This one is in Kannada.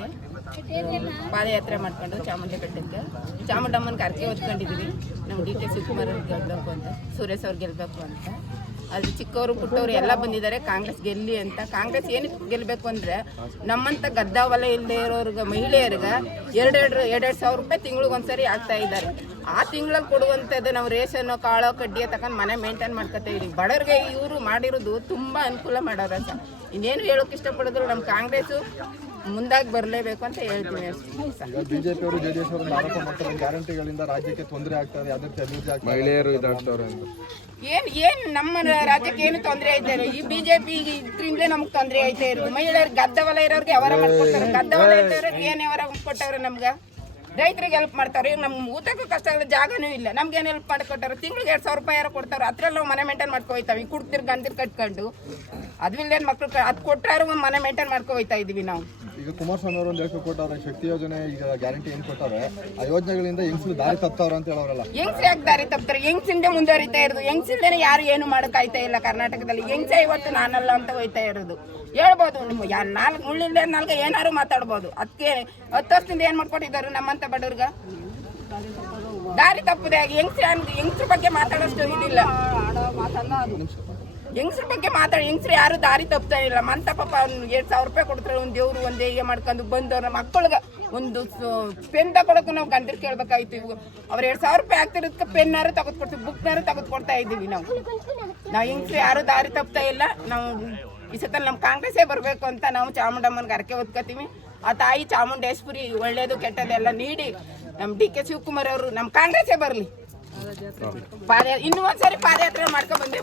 ಬಂದಿದ್ದೀವಿ ಪಾದಯಾತ್ರೆ ಮಾಡ್ಕೊಂಡು ಚಾಮುಂಡಿ ಬೆಟ್ಟಕ್ಕೆ ಚಾಮುಂಡಮ್ಮನ ಕರ್ಕೆ ಹೊತ್ಕೊಂಡಿದ್ದೀವಿ ನಮ್ಮ ಡಿ ಕೆ ಶಿವಕುಮಾರ್ ಗೆಲ್ಲಬೇಕು ಅಂತ, ಸುರೇಶ್ ಅವ್ರು ಗೆಲ್ಲಬೇಕು ಅಂತ. ಅಲ್ಲಿ ಚಿಕ್ಕವರು, ಪುಟ್ಟವರು ಎಲ್ಲ ಬಂದಿದ್ದಾರೆ. ಕಾಂಗ್ರೆಸ್ ಗೆಲ್ಲಿ ಅಂತ. ಕಾಂಗ್ರೆಸ್ ಏನಕ್ಕೆ ಗೆಲ್ಲಬೇಕು ಅಂದರೆ ನಮ್ಮಂಥ ಗದ್ದಾವಲ ಇಲ್ಲದೆ ಇರೋರ್ಗೆ, ಮಹಿಳೆಯರಿಗೆ ಎರಡೆರಡು ಎರಡೆರಡು ಸಾವಿರ ರೂಪಾಯಿ ತಿಂಗಳಿಗೆ ಒಂದ್ಸರಿ ಆಗ್ತಾ ಇದ್ದಾರೆ. ಆ ತಿಂಗಳಲ್ಲಿ ಕೊಡುವಂಥದ್ದು ನಾವು ರೇಷನ್, ಕಾಳು, ಕಡ್ಡಿಯ ತಗೊಂಡು ಮನೆ ಮೇಂಟೈನ್ ಮಾಡ್ಕೊತಾ ಇದೀವಿ. ಬಡವ್ರಿಗೆ ಇವರು ಮಾಡಿರೋದು ತುಂಬ ಅನುಕೂಲ ಮಾಡೋರಂತ ಇನ್ನೇನು ಹೇಳೋಕೆ ಇಷ್ಟಪಡೋದ್ರು ನಮ್ಮ ಕಾಂಗ್ರೆಸ್ಸು ಮುಂದಾಗಿ ಬರಲೇಬೇಕು ಅಂತ ಹೇಳ್ತೀನಿ. ಈಗ ಬಿಜೆಪಿ ಅವರು ಜೆಡಿಎಸ್ ಅವರು ಆರೋಪ ಮಾಡ್ತಾರೆ ಗ್ಯಾರಂಟಿಗಳಿಂದ ರಾಜ್ಯಕ್ಕೆ ತೊಂದರೆ ಆಗ್ತದೆ ಅದಕ್ಕೆ ಅಭಿವೃದ್ಧಿ ಆಗ್ತದೆ ಮಹಿಳೆಯರು ಇದಾಗ್ತವ್ರೆ ಅಂತ. ಏನ್ ಏನ್ ನಮ್ಮ ರಾಜ್ಯಕ್ಕೆ ಏನು ತೊಂದರೆ ಐತೆ ಈ ಬಿಜೆಪಿ ಇದ್ರಿಂದಲೇ ನಮ್ಗೆ ತೊಂದರೆ ಐತೆ ಇರೋದು ಮಹಿಳೆಯರು ಗದ್ದವಲ ಇರೋರ್ಗೆ ಅವರ ಮಾಡ್ಕೊಡ್ತಾರೆ ಗದ್ದವಲ ಇದ್ದವ್ರಿಗೆ ಏನ್ ಅವರ ಕೊಟ್ಟವ್ರೆ ನಮ್ಗೆ? ರೈತರಿಗೆ ಹೆಲ್ಪ್ ಮಾಡ್ತಾರೆ. ಈಗ ನಮ್ಗೆ ಊತಕ್ಕೂ ಕಷ್ಟ ಆಗಲ್ಲ ಜಾಗನೂ ಇಲ್ಲ. ನಮ್ಗೆ ಏನು ಹೆಲ್ಪ್ ಮಾಡ್ಕೊಟ್ಟಾರೆ? ತಿಂಗಳಿಗೆ ಎರಡು ಸಾವಿರ ರೂಪಾಯಿ ಯಾರು ಕೊಡ್ತಾರೆ. ಅದ್ರಲ್ಲಿ ನಾವು ಮನೆ ಮೇಂಟೈನ್ ಮಾಡ್ಕೊ ಈಗ ಕುಡ್ತಿರ್ ಗಂದಿರ್ ಕಟ್ಕೊಂಡು. ಅದು ಇಲ್ದೇನು ಮಕ್ಳು ಅದು ಕೊಟ್ಟರೆ ಒಂದು ಮನೆ ಮೇಂಟೈನ್ ಮಾಡ್ಕೊ ಹೋಯ್ತಾ ಇದೀವಿ ನಾವು. ಈಗ ಕುಮಾರಸ್ವಾಮಿ ಅವರು ಒಂದು ಹೇಳಿಕೆ ಕೊಟ್ಟಾರೆ ಶಕ್ತಿ ಯೋಜನೆ ಈಗ ಗ್ಯಾರಂಟಿ ಏನು ಕೊಟ್ಟಾರೆ ಆ ಯೋಜನೆಗಳಿಂದ ಹೆಂಗ್ಸ್ರು ದಾರಿ ತಪ್ತವ್ರ ಅಂತ ಹೇಳೋರಲ್ಲ. ಹೆಂಗ್ಸ್ ಯಾಕೆ ದಾರಿ ತಪ್ತಾರೆ? ಹೆಂಗ್ಸಿಂದೆ ಮುಂದುವರಿತಾ ಇರೋದು. ಹೆಂಗ್ಸಿಲ್ದೇನೆ ಯಾರು ಏನು ಮಾಡೋಕ್ಕಾಯ್ತಾ ಇಲ್ಲ ಕರ್ನಾಟಕದಲ್ಲಿ. ಹೆಂಗ್ಸೆ ಇವತ್ತು ನಾನಲ್ಲ ಅಂತ ಹೋಯ್ತಾ ಇರೋದು. ಹೇಳ್ಬೋದು ನಿಮ್ಮ ನಾಲ್ಕು ಮುಳ್ಳಿಂದ ನಾಲ್ಕು ಏನಾರು ಮಾತಾಡ್ಬೋದು. ಅದಕ್ಕೆ ಹತ್ತು ವರ್ಷದಿಂದ ಏನು ಮಾಡ್ಕೊಟ್ಟಿದ್ದಾರೆ? ನಮ್ಮಂತ ಬಡವ್ರಿಗೆ ದಾರಿ ತಪ್ಪದೆ. ಹೆಂಗ್ಸ್ರ ಹೆಂಗ್ಸ್ರ ಬಗ್ಗೆ ಮಾತಾಡೋಷ್ಟು ಇದಿಲ್ಲ. ಹೆಂಗ್ಸ್ರ ಬಗ್ಗೆ ಮಾತಾಡಿ ಹೆಂಗ್ಸ್ರು ಯಾರು ದಾರಿ ತಪ್ಪತಾ ಇಲ್ಲ. ಮಂತ ಪಾಪ ಎರಡು ಸಾವಿರ ರೂಪಾಯಿ ಕೊಡ್ತಾರೆ. ಒಂದು ದೇವ್ರು ಒಂದು ಹೇಗೆ ಮಾಡ್ಕೊಂಡು ಬಂದವ್ರ ಮಕ್ಕಳಿಗೆ. ಒಂದು ಪೆನ್ ತಗೊಳಕ್ಕೂ ನಾವು ಗಂಡರು ಕೇಳ್ಬೇಕಾಯ್ತು ಇವು. ಅವ್ರು ಎರಡು ಸಾವಿರ ರೂಪಾಯಿ ಆಗ್ತಿರೋದಕ್ಕೆ ಪೆನ್ನಾರು ನಾರು ಬುಕ್ನಾರು ತೆಗೆದುಕೊಡ್ತಾ ಇದ್ದೀವಿ ನಾವು. ನಾವು ಹೆಂಗ್ಸ್ರು ಯಾರು ದಾರಿ ತಪ್ಪತಾ ಇಲ್ಲ. ನಾವು ಈ ಸತ ನಮ್ಮ ಕಾಂಗ್ರೆಸ್ಸೇ ಬರಬೇಕು ಅಂತ ನಾವು ಚಾಮುಂಡಮ್ಮನ ಹರಕೆ ಹೊತ್ಕೋತೀವಿ. ಆ ತಾಯಿ ಚಾಮುಂಡೇಶ್ವರಿ ಒಳ್ಳೇದು ಕೆಟ್ಟದೆಲ್ಲ ನೀಡಿ ನಮ್ಮ ಡಿ ಕೆ ಶಿವಕುಮಾರ್ ಅವರು ನಮ್ಮ ಕಾಂಗ್ರೆಸ್ಸೇ ಬರಲಿ. ಪಾದ ಇನ್ನೂ ಒಂದ್ಸರಿ ಪಾದಯಾತ್ರೆ ಮಾಡ್ಕೊಂಡ್ ಬಂದೆ.